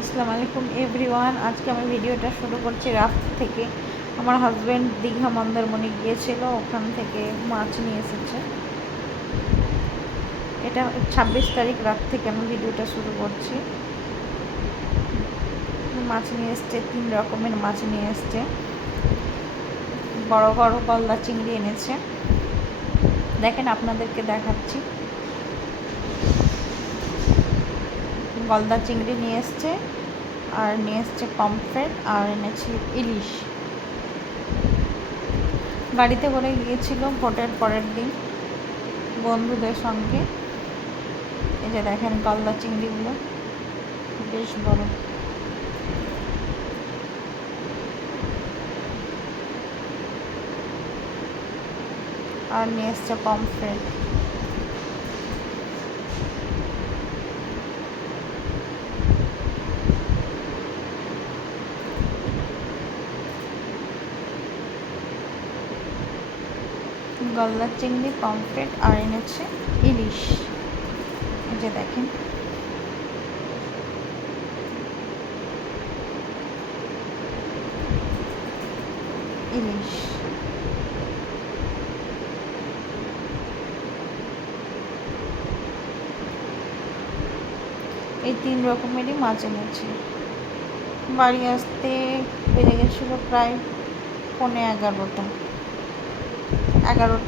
আসসালামু আলাইকুম এভরিওয়ান। আজকে আমি ভিডিওটা শুরু করছি রাফট থেকে। আমার হাজব্যান্ড দীঘা মন্দারমণি গিয়েছিল, ওখান থেকে মাছ নিয়ে এসেছে। এটা 26 তারিখ রাত থেকে আমি ভিডিওটা শুরু করছি। মাছ নিয়ে এসছে, 3 রকমের মাছ নিয়ে এসছে। বড় বড় গলদা চিংড়ি এনেছে, দেখেন আপনাদেরকে দেখাচ্ছি। গলদা চিংড়ি নিয়ে এসছে, আর নিয়ে এসছে পমফ্রেট, আর এনেছি ইলিশ। গাড়িতে করে গিয়েছিল ভোটের পরের দিন বন্ধুদের সঙ্গে। এই যে দেখেন গলদা চিংড়িগুলো বেশ বড়। আর নিয়ে এসছে পমফ্রেট। গলদা চিংড়ি, পমফ্রেট, আর এনেছে ইলিশ। এই যে দেখেন ইলিশ। এই 3 রকমেরই মাছ এনেছে। বাড়ি আসতে বেজে গেছিলো প্রায় পৌনে 11টা।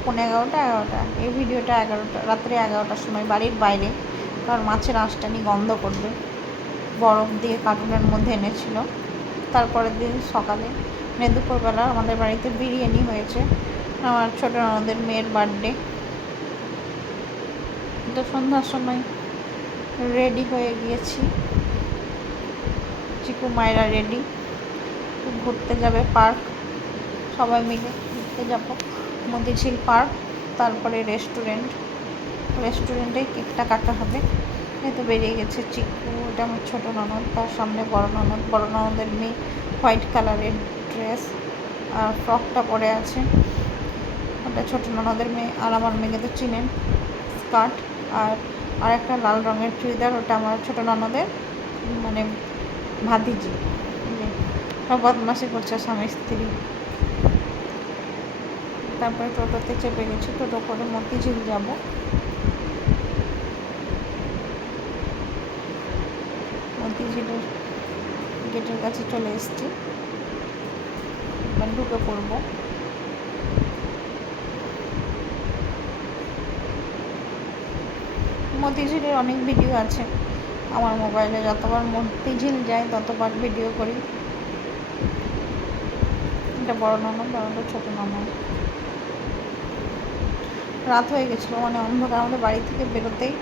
পৌনে 11টা। এই ভিডিওটা রাত্রে 11টার সময় বাড়ির বাইরে, কারণ মাছের আঁশটানি গন্ধ করবে। বরফ দিয়ে কার্টুনের মধ্যে এনেছিল। তারপরের দিন সকালে দুপুরবেলা আমাদের বাড়িতে বিরিয়ানি হয়েছে। আমার ছোটো ননদের মেয়ের বার্থডে। তো সন্ধ্যার সময় রেডি হয়ে গিয়েছি, চিকু মায়েরা রেডি, ঘুরতে যাবে পার্ক। সবাই মিলে ঘুরতে যাব মতিঝিল পার্ক, তারপরে রেস্টুরেন্টে কেকটা কাটা হবে। এই তো বেরিয়ে গেছে চিকু। এটা আমার ছোটো ননদ, তার সামনে বড় ননদের মেয়ে হোয়াইট কালারের ড্রেস আর ফ্রকটা পরে আছে। ওটা ছোটো ননদের মেয়ে। আর আমার মেয়েকে তো চিনেন, স্কার্ট আর একটা লাল রঙের চুড়িদার, ওটা আমার ছোটো ননদের মানে ভাতিজি। সব বদমাশি করছে স্বামী স্ত্রী। তারপরে টোটোতে চেপে গেছি, টোটো করে মতিঝিল যাব। মতিঝিলের গেটের কাছে চলে এসেছি, এবার ঢুকে পড়বো। মতিঝিলের অনেক ভিডিও আছে আমার মোবাইলে, যতবার মতিঝিল যাই ততবার ভিডিও করি। এটা বড় ননদ, আর ওটা ছোটো ননদ। রাত হয়ে গেছিলো, মানে অন্ধকার। আমাদের বাড়ি থেকে বেরোতেই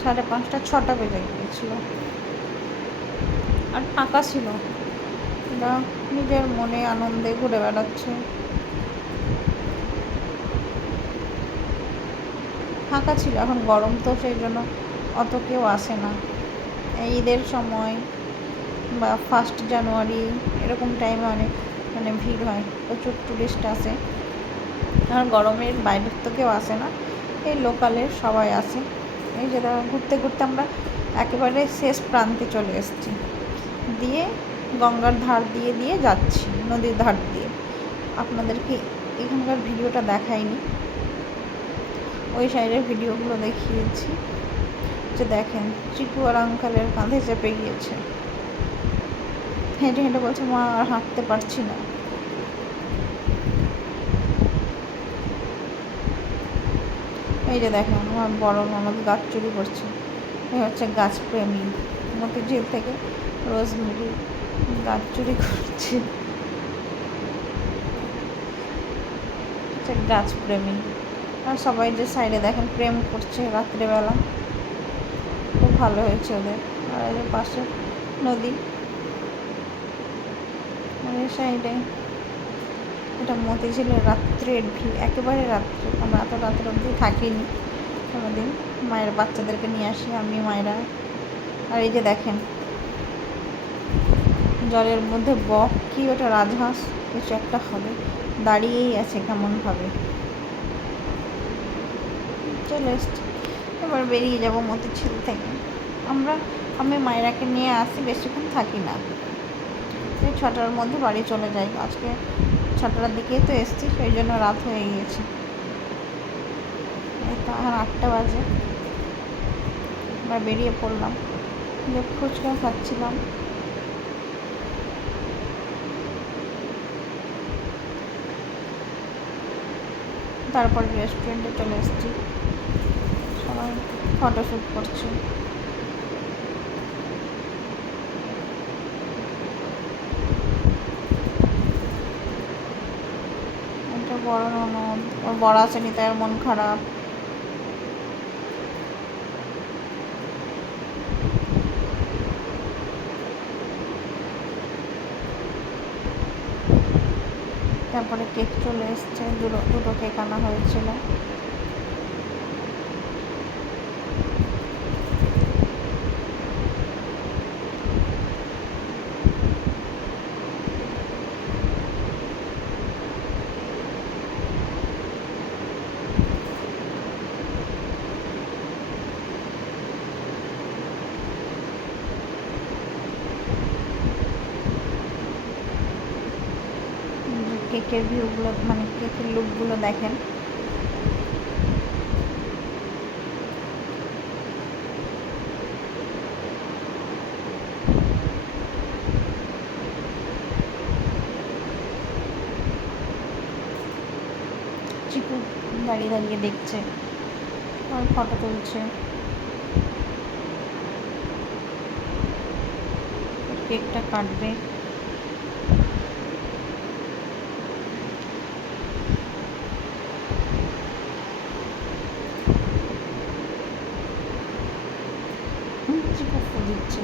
5:30 6টা বেজে গিয়েছিল, আর ফাঁকা ছিল। এরা নিজের মনে আনন্দে ঘুরে বেড়াচ্ছে। ফাঁকা ছিল, এখন গরম তো সেই জন্য অত কেউ আসে না। ঈদের সময় বা 1 জানুয়ারি এরকম টাইমে অনেক ভিড় হয়, প্রচুর টুরিস্ট আসে। আর গরমের বাইরের তো কেউ আসে না, এই লোকালের সবাই আসে। এই যে ঘুরতে ঘুরতে আমরা একেবারে শেষ প্রান্তে চলে এসেছি, দিয়ে গঙ্গার ধার দিয়ে যাচ্ছি, নদীর ধার দিয়ে। আপনাদেরকে এখানকার ভিডিওটা দেখাইনি, ওই সাইডের ভিডিওগুলো দেখিয়েছি। যে দেখেন চিকু আর আঙ্কালের কাঁধে চেপে গিয়েছে, হেঁটে হেঁটে বলছে মা আর হাঁটতে পারছি না। এই যে দেখেন আমার বড় ননদ গাছ চুরি করছে। এই হচ্ছে গাছপ্রেমী, মতিঝিল থেকে রোজমেরি গাছ চুরি করছে। গাছপ্রেমী। আর সবাই যে সাইডে দেখেন প্রেম করছে রাত্রেবেলা, খুব ভালো হয়েছে ওদের। আর এর পাশে নদী, আর এই সাইডে এটা মতিঝিলের রাত্রের ভিড়, একেবারে রাত্রে। আমরা এত রাত্রে অবধি থাকিনি কোনোদিন, মায়ের বাচ্চাদেরকে নিয়ে আসি আমি, মায়েরা। আর এই যে দেখেন জলের মধ্যে বক কি ওটা রাজহাঁস কিছু একটা হবে, দাঁড়িয়েই আছে কেমনভাবে। চলে এসছি, এবার বেরিয়ে যাব মতিঝিল থেকে। আমরা আমি মায়েরাকে নিয়ে আসি, বেশিক্ষণ থাকি না, এই 6টার মধ্যে বাড়ি চলে যাই। আজকে 6টার দিকেই তো এসছি, সেই জন্য রাত হয়ে গিয়েছে। এই তো এখন 8টা বাজে, আমরা বেরিয়ে পড়লাম। ফুচকা খাচ্ছিলাম। তারপরে রেস্টুরেন্টে চলে এসেছি, সবাই ফটোশ্যুট করছে। এটা বড় ননদ, ওর বড় আসেনি তাই ওর মন খারাপ। তারপরে কেক চলে এসছে, দুটো কেক আনা হয়েছিল। কেকের ভিউগুলো, মানে কেকের লুকগুলো দেখেন। চিকু দাঁড়িয়ে দাঁড়িয়ে দেখছে আর ফটো তুলছে। কেকটা কাটবে। চিকু ফু দিচ্ছে।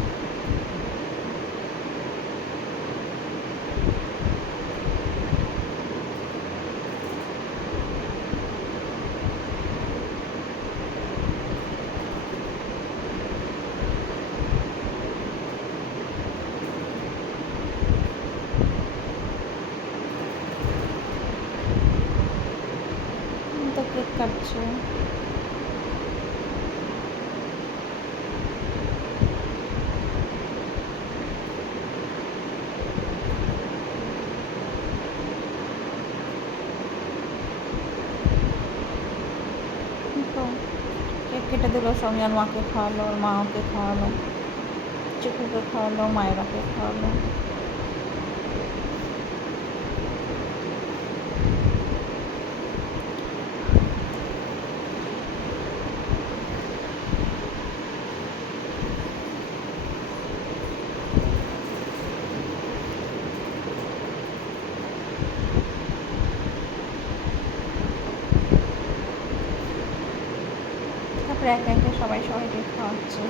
তো কেক কাটছে। তো কেক কেটে দিল, সৌমিয়ার মাকে খাওয়ালো, ওর মা ওকে খাওয়ালো, চিকুকে খাওয়ালো, মায়েরাকে খাওয়ালো। তারপরে একে একে সবাইকে খাওয়াচ্ছে।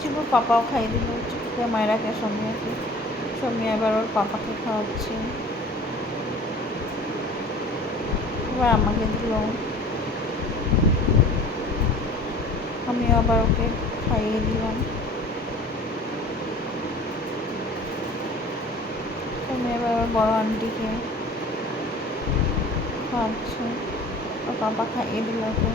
চিকুর পাপাও খাইয়ে দিল, চিকুকে, মায়েরাকে, সৌমিয়াকে। সৌমিয়া এবার ওর পাপাকে খাওয়াচ্ছে, এবার আমাকে দিল। আমি আবার ওকে খাইয়ে দিলাম। আমি এবার বড় আন্টিকে খাওয়াচ্ছে, ওর পাপা খাইয়ে দিল ওকে।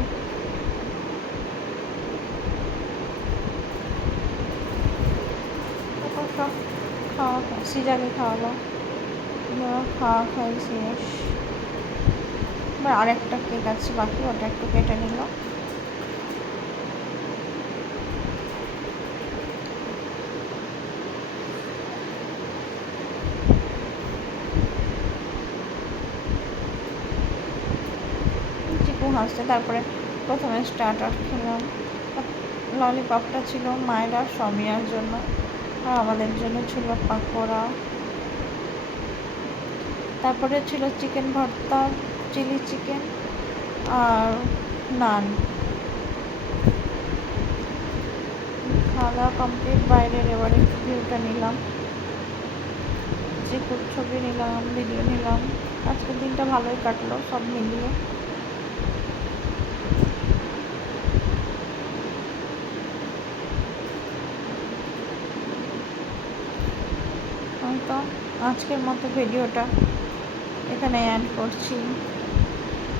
তারপর সব খাওয়া সিজাকে খাওয়ালো, খাওয়া খাই শেষ। এবার আরেকটা কেক আছে বাকি, ওটা একটু কেটে নিল। চিকু হাসছে। তারপরে প্রথমে স্টার্টার খেলাম। ললিপপটা ছিল মায়ের আর সৌমিয়ার জন্য, আর আমাদের জন্য ছিল পাকোড়া। তারপরে ছিল চিকেন ভর্তা, চিলি চিকেন আর নান। খাওয়া দাওয়া কমপ্লিট। বাইরের এবারে ভিউটা নিলাম, চিকুর ছবি নিলাম, ভিডিও নিলাম। আজকের দিনটা ভালোই কাটলো সব মিলিয়ে। তো আজকের মতো ভিডিওটা এখানে অ্যাড করছি।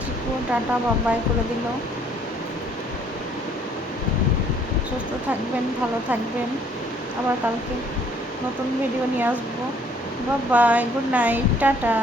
চিকু টাটা বাবাই করে দিল। সুস্থ থাকবেন, ভালো থাকবেন। আবার কালকে নতুন ভিডিও নিয়ে আসবো। Bye, good night, tata.